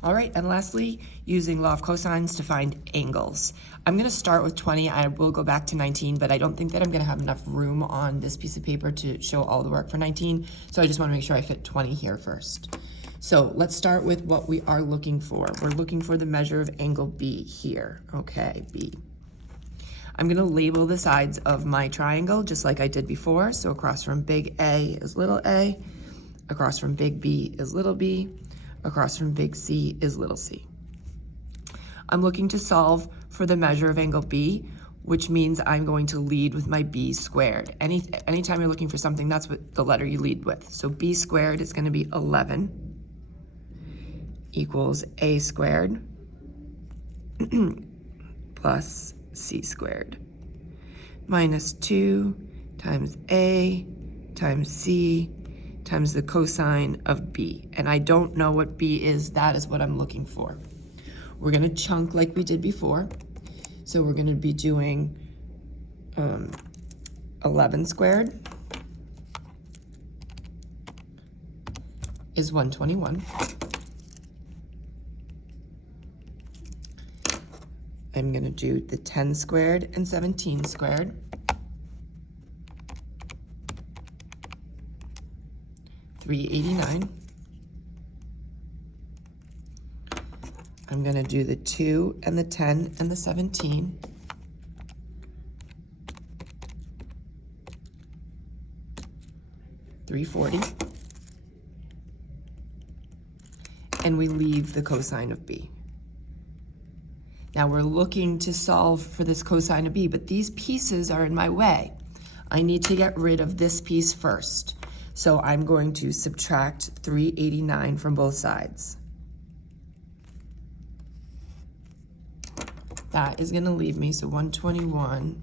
All right, and lastly, using law of cosines to find angles. I'm gonna start with 20, I will go back to 19, but I don't think that I'm gonna have enough room on this piece of paper to show all the work for 19, so I just wanna make sure I fit 20 here first. So let's start with what we are looking for. We're looking for the measure of angle B here, okay, B. I'm gonna label the sides of my triangle just like I did before, so across from big A is little a, across from big B is little b, across from big C is little c. I'm looking to solve for the measure of angle B, which means I'm going to lead with my b squared. Anytime you're looking for something, that's what the letter you lead with. So b squared is gonna be 11 equals a squared plus c squared minus 2 times a times c times the cosine of b. And I don't know what b is, that is what I'm looking for. We're gonna chunk like we did before. So we're gonna be doing 11 squared is 121. I'm gonna do the 10 squared and 17 squared. $389. I'm gonna do the 2 and the 10 and the 17. $340. And we leave the cosine of b. Now we're looking to solve for this cosine of b, but these pieces are in my way. I need to get rid of this piece first. So I'm going to subtract 389 from both sides. That is gonna leave me, so 121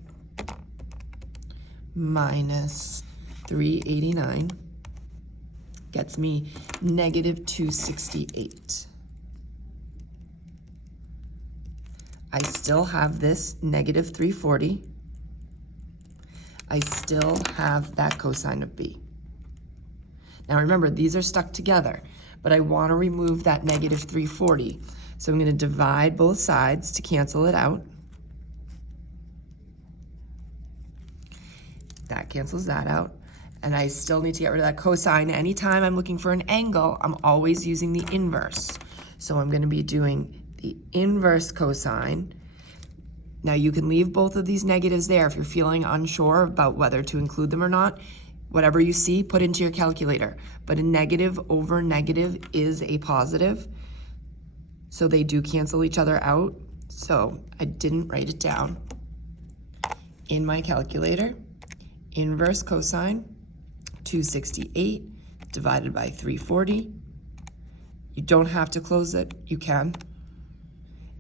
minus 389 gets me negative 268. I still have this negative 340. I still have that cosine of b. Now remember, these are stuck together, but I want to remove that negative 340. So I'm going to divide both sides to cancel it out. That cancels that out. And I still need to get rid of that cosine. Anytime I'm looking for an angle, I'm always using the inverse. So I'm going to be doing the inverse cosine. Now you can leave both of these negatives there if you're feeling unsure about whether to include them or not. Whatever you see, put into your calculator. But a negative over negative is a positive. So they do cancel each other out. So I didn't write it down. In my calculator, inverse cosine, 268 divided by 340. You don't have to close it, you can.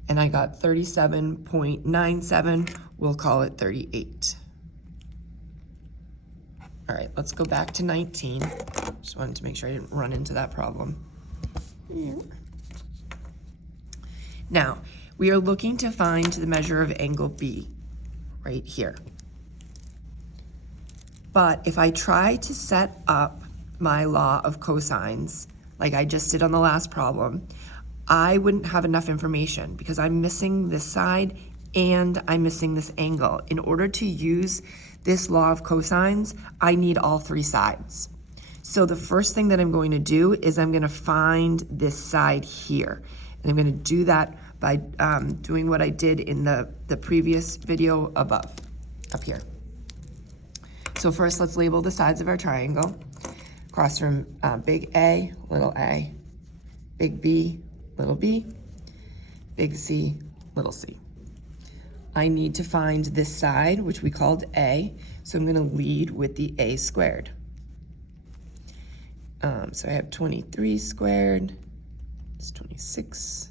And I got 37.97, we'll call it 38. All right, let's go back to 19. Just wanted to make sure I didn't run into that problem. Now, we are looking to find the measure of angle B right here. But if I try to set up my law of cosines, like I just did on the last problem, I wouldn't have enough information because I'm missing this side and I'm missing this angle. In order to use this law of cosines, I need all three sides. So the first thing that I'm going to do is I'm going to find this side here. And I'm going to do that by doing what I did in the previous video above, up here. So first, let's label the sides of our triangle. Across from big A, little a, big B, little b, big C, little c. I need to find this side, which we called A, so I'm going to lead with the A squared. So I have 23 squared, it's 26,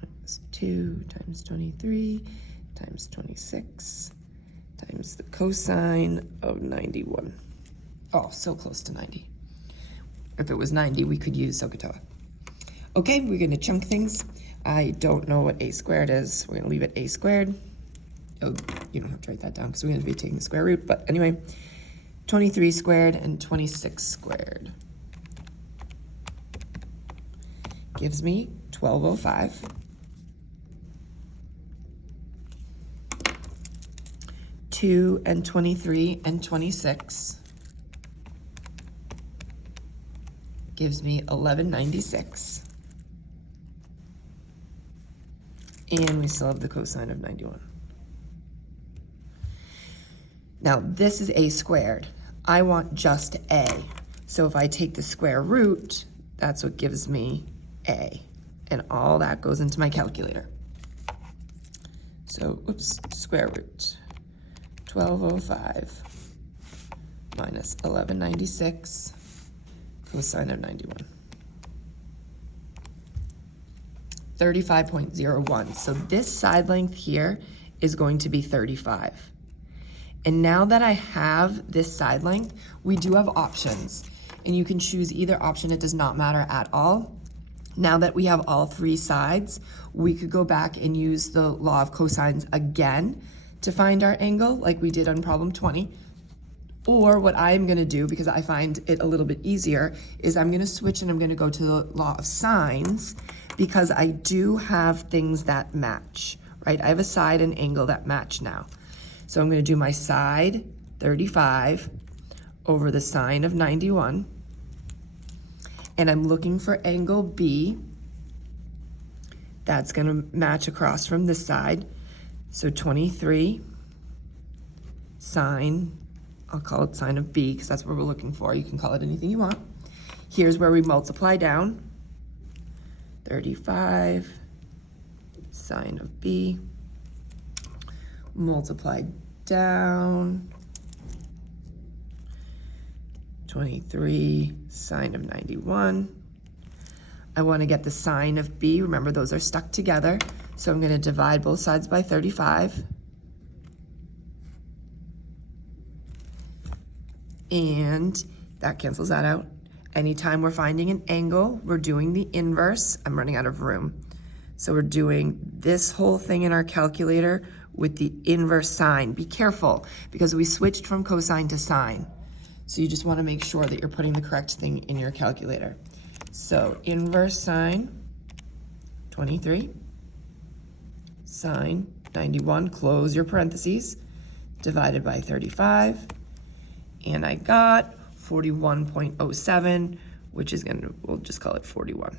minus 2 times 23 times 26 times the cosine of 91. Oh, so close to 90. If it was 90, we could use SOHCAHTOA. Okay, we're going to chunk things. I don't know what a squared is. We're going to leave it a squared. Oh, you don't have to write that down because we're going to be taking the square root. But anyway, 23 squared and 26 squared gives me 1205. Two and 23 and 26 gives me 1196. And we still have the cosine of 91. Now this is a squared. I want just a. So if I take the square root, that's what gives me a. And all that goes into my calculator. So, oops, square root. 1205 minus 1196 cosine of 91. 35.01. So this side length here is going to be 35. And now that I have this side length, we do have options. And you can choose either option, it does not matter at all. Now that we have all three sides, we could go back and use the law of cosines again to find our angle like we did on problem 20. Or what I'm gonna do, because I find it a little bit easier, is I'm gonna switch and I'm gonna go to the law of sines because I do have things that match, right? I have a side and angle that match now. So I'm gonna do my side 35 over the sine of 91. And I'm looking for angle B. That's gonna match across from this side. So 23 sine, I'll call it sine of B because that's what we're looking for. You can call it anything you want. Here's where we multiply down. 35 sine of B, multiply down. 23 sine of 91. I want to get the sine of B. Remember, those are stuck together. So I'm going to divide both sides by 35. And that cancels that out. Anytime we're finding an angle, we're doing the inverse. I'm running out of room. So we're doing this whole thing in our calculator with the inverse sine. Be careful, because we switched from cosine to sine. So you just want to make sure that you're putting the correct thing in your calculator. So inverse sine 23, sine 91, close your parentheses, divided by 35, and I got 41.07, which is we'll just call it 41.